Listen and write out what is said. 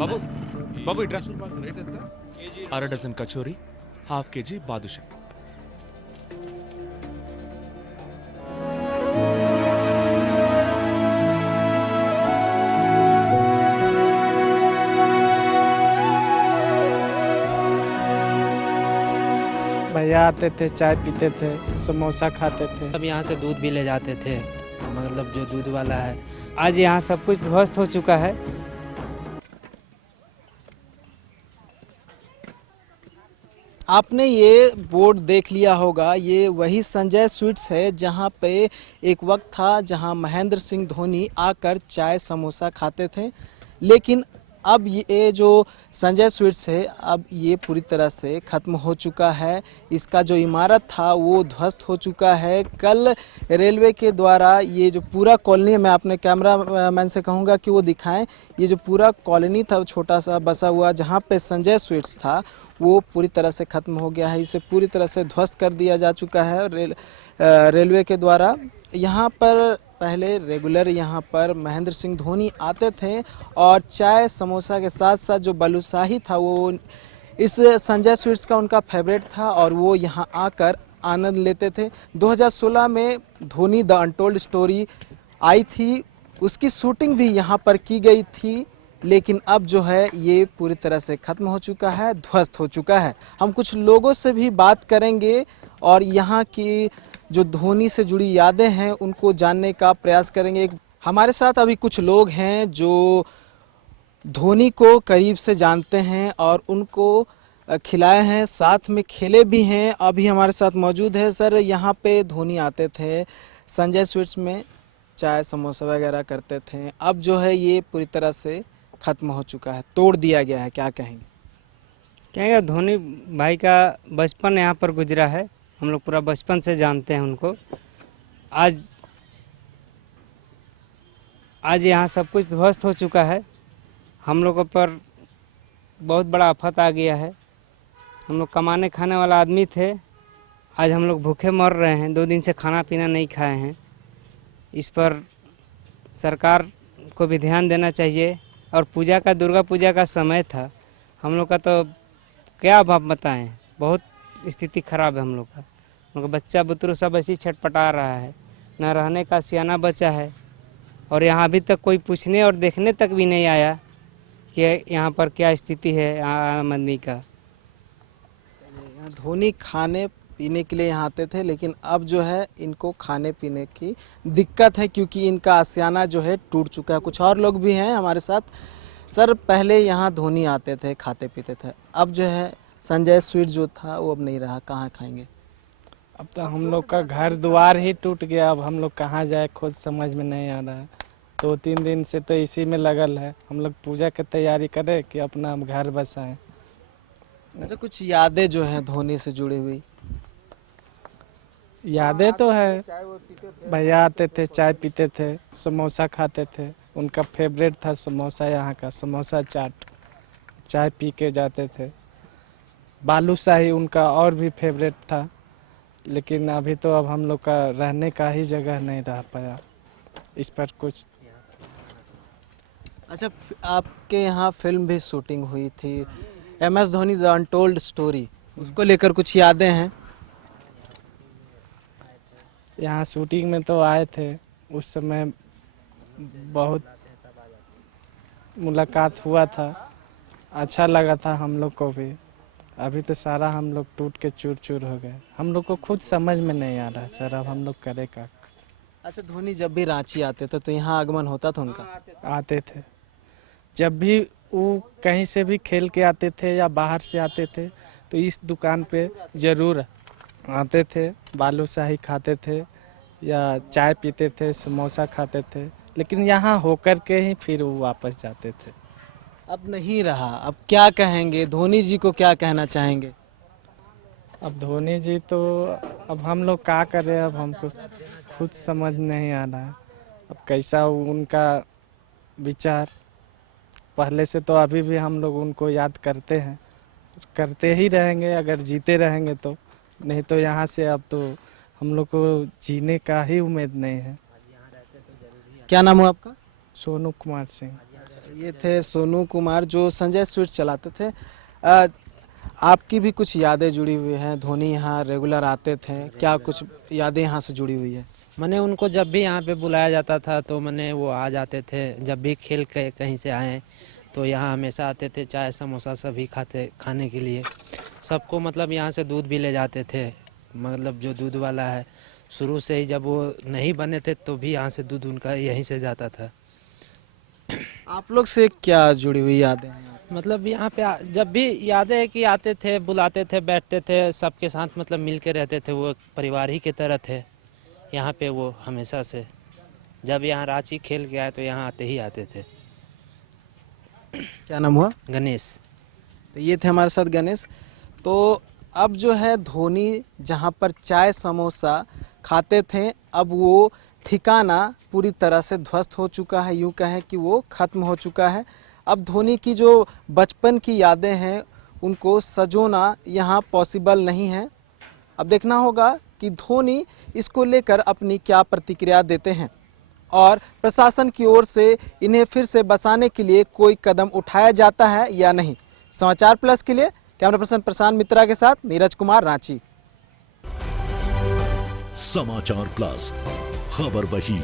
బాబు బాబు ఇట్రా. అర dozen kachori, half KG badusha. भैया आते थे, चाय पीते थे, समोसा खाते थे। अब यहाँ से दूध भी ले जाते थे, मतलब जो दूध वाला है। आज यहाँ सब कुछ ध्वस्त हो चुका है। आपने ये बोर्ड देख लिया होगा, ये वही संजय स्वीट्स है जहाँ पे एक वक्त था जहाँ महेंद्र सिंह धोनी आकर चाय समोसा खाते थे। लेकिन अब ये जो संजय स्वीट्स है अब ये पूरी तरह से ख़त्म हो चुका है। इसका जो इमारत था वो ध्वस्त हो चुका है। कल रेलवे के द्वारा ये जो पूरा कॉलोनी, मैं अपने कैमरा मैन से कहूँगा कि वो दिखाएं, ये जो पूरा कॉलोनी था छोटा सा बसा हुआ जहाँ पे संजय स्वीट्स था वो पूरी तरह से ख़त्म हो गया है। इसे पूरी तरह से ध्वस्त कर दिया जा चुका है रेलवे के द्वारा। यहाँ पर पहले रेगुलर यहाँ पर महेंद्र सिंह धोनी आते थे और चाय समोसा के साथ साथ जो बालूशाही था वो इस संजय स्वीट्स का उनका फेवरेट था और वो यहाँ आकर आनंद लेते थे। 2016 में Dhoni the untold story I थी, उसकी शूटिंग भी यहाँ पर की गई थी। लेकिन अब जो है ये पूरी तरह से ख़त्म हो चुका है, ध्वस्त हो चुका है। हम कुछ लोगों से भी बात करेंगे और यहाँ की जो धोनी से जुड़ी यादें हैं उनको जानने का प्रयास करेंगे। हमारे साथ अभी कुछ लोग हैं जो धोनी को करीब से जानते हैं और उनको खिलाए हैं, साथ में खेले भी हैं। अभी हमारे साथ मौजूद है। सर, यहाँ पे धोनी आते थे, संजय स्वीट्स में चाय समोसा वगैरह करते थे, अब जो है ये पूरी तरह से ख़त्म हो चुका है, तोड़ दिया गया है, क्या कहेंगे? कहेंगे धोनी भाई का बचपन यहाँ पर गुजरा है, हम लोग पूरा बचपन से जानते हैं उनको। आज यहाँ सब कुछ ध्वस्त हो चुका है। हम लोगों पर बहुत बड़ा आफत आ गया है। हम लोग कमाने खाने वाला आदमी थे, आज हम लोग भूखे मर रहे हैं, 2 दिन से खाना पीना नहीं खाए हैं। इस पर सरकार को भी ध्यान देना चाहिए। और पूजा का, दुर्गा पूजा का समय था, हम लोग का तो क्या आप बताएं, बहुत स्थिति खराब है हम लोग का। उनका बच्चा बुतरू सब ऐसे ही छटपटा रहा है, न रहने का सियाना बचा है। और यहाँ अभी तक कोई पूछने और देखने तक भी नहीं आया कि यहाँ पर क्या स्थिति है आम आदमी का। धोनी खाने पीने के लिए यहाँ आते थे, लेकिन अब जो है इनको खाने पीने की दिक्कत है क्योंकि इनका आशियाना जो है टूट चुका है। कुछ और लोग भी हैं हमारे साथ। सर, पहले यहाँ धोनी आते थे, खाते पीते थे, अब जो है संजय स्वीट जो था वो अब नहीं रहा, कहाँ खाएंगे? अब तो हम लोग का घर द्वार ही टूट गया, अब हम लोग कहाँ जाए खुद समझ में नहीं आ रहा है। 2-3 दिन से तो इसी में लगल है, हम लोग पूजा की तैयारी करें कि अपना घर बसाएं। अच्छा, कुछ यादें जो हैं धोनी से जुड़ी हुई? यादें तो है, भैया आते थे, चाय पीते थे, समोसा खाते थे, उनका फेवरेट था समोसा, यहाँ का समोसा चाट, चाय पी के जाते थे। बालूशाही उनका और भी फेवरेट था। लेकिन अभी तो अब हम लोग का रहने का ही जगह नहीं रह पाया, इस पर कुछ। अच्छा, आपके यहाँ फिल्म भी शूटिंग हुई थी, MS Dhoni the untold story, उसको लेकर कुछ यादें हैं? यहाँ शूटिंग में तो आए थे, उस समय बहुत मुलाकात हुआ था, अच्छा लगा था हम लोग को भी। अभी तो सारा हम लोग टूट के चूर चूर हो गए, हम लोग को खुद समझ में नहीं आ रहा सर, अब हम लोग करें क्या। अच्छा, धोनी जब भी रांची आते थे तो यहाँ आगमन होता था उनका? आते थे, जब भी वो कहीं से भी खेल के आते थे या बाहर से आते थे तो इस दुकान पे ज़रूर आते थे, बालूशाही खाते थे या चाय पीते थे, समोसा खाते थे। लेकिन यहाँ होकर के ही फिर वो वापस जाते थे। अब नहीं रहा, अब क्या कहेंगे? धोनी जी को क्या कहना चाहेंगे? अब धोनी जी तो अब हम लोग क्या करें, अब हमको खुद समझ नहीं आ रहा है अब कैसा उनका विचार। पहले से तो अभी भी हम लोग उनको याद करते हैं, करते ही रहेंगे अगर जीते रहेंगे तो, नहीं तो यहाँ से अब तो हम लोग को जीने का ही उम्मीद नहीं है। क्या नाम हुआ आपका? सोनू कुमार सिंह। ये थे सोनू कुमार जो संजय स्वीट्स चलाते थे। आपकी भी कुछ यादें जुड़ी हुई हैं, धोनी यहाँ रेगुलर आते थे, क्या कुछ यादें यहाँ से जुड़ी हुई है? मैंने उनको जब भी यहाँ पे बुलाया जाता था तो मैंने वो आ जाते थे। जब भी खेल के कहीं से आए तो यहाँ हमेशा आते थे, चाय समोसा सभी खाने के लिए। सबको मतलब यहाँ से दूध भी ले जाते थे, मतलब जो दूध वाला है शुरू से ही, जब वो नहीं बने थे तो भी यहाँ से दूध उनका यहीं से जाता था। आप लोग से क्या जुड़ी हुई यादें हैं? मतलब यहाँ पे जब भी यादें है कि आते थे, बुलाते थे, बैठते थे सबके साथ, मतलब मिल के रहते थे। वो परिवार ही की तरह थे यहाँ पे वो हमेशा से। जब यहाँ रांची खेल के आए तो यहाँ आते ही आते थे। क्या नाम हुआ? गणेश। तो ये थे हमारे साथ गणेश। तो अब जो है धोनी जहाँ पर चाय समोसा खाते थे, अब वो ठिकाना पूरी तरह से ध्वस्त हो चुका है, यूँ कहें कि वो ख़त्म हो चुका है। अब धोनी की जो बचपन की यादें हैं उनको सजोना यहाँ पॉसिबल नहीं है। अब देखना होगा कि धोनी इसको लेकर अपनी क्या प्रतिक्रिया देते हैं और प्रशासन की ओर से इन्हें फिर से बसाने के लिए कोई कदम उठाया जाता है या नहीं। समाचार प्लस के लिए कैमरा पर्सन प्रशांत मित्रा के साथ नीरज कुमार, रांची। समाचार प्लस, खबर वही